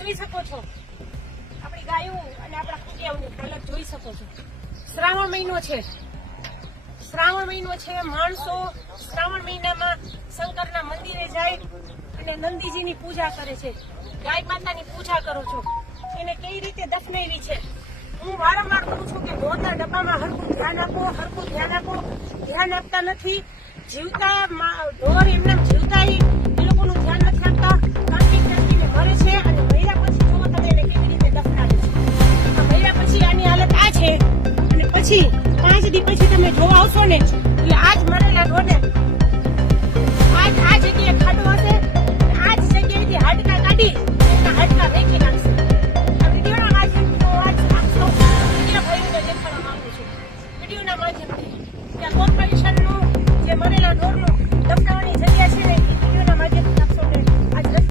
જોઈ શકો છો, આપણી ગાયો અને આપણા કુટિયાઓની હાલત જોઈ શકો છો. શ્રાવણ મહિનો છે, શ્રાવણ મહિનો છે. માણસો શ્રાવણ મહિનામાં શંકરના મંદિરે જાય અને નંદીજીની પૂજા કરે છે. ગાય માતાની પૂજા કરો છો. એને કઈ રીતે દફનાવી છે હું વારંવાર કહું છું કે મોટા ડબ્બામાં હરખું ધ્યાન આપો, હરખું ધ્યાન આપો. ધ્યાન આપતા નથી. જીવતા ઢોર એમને જીવતા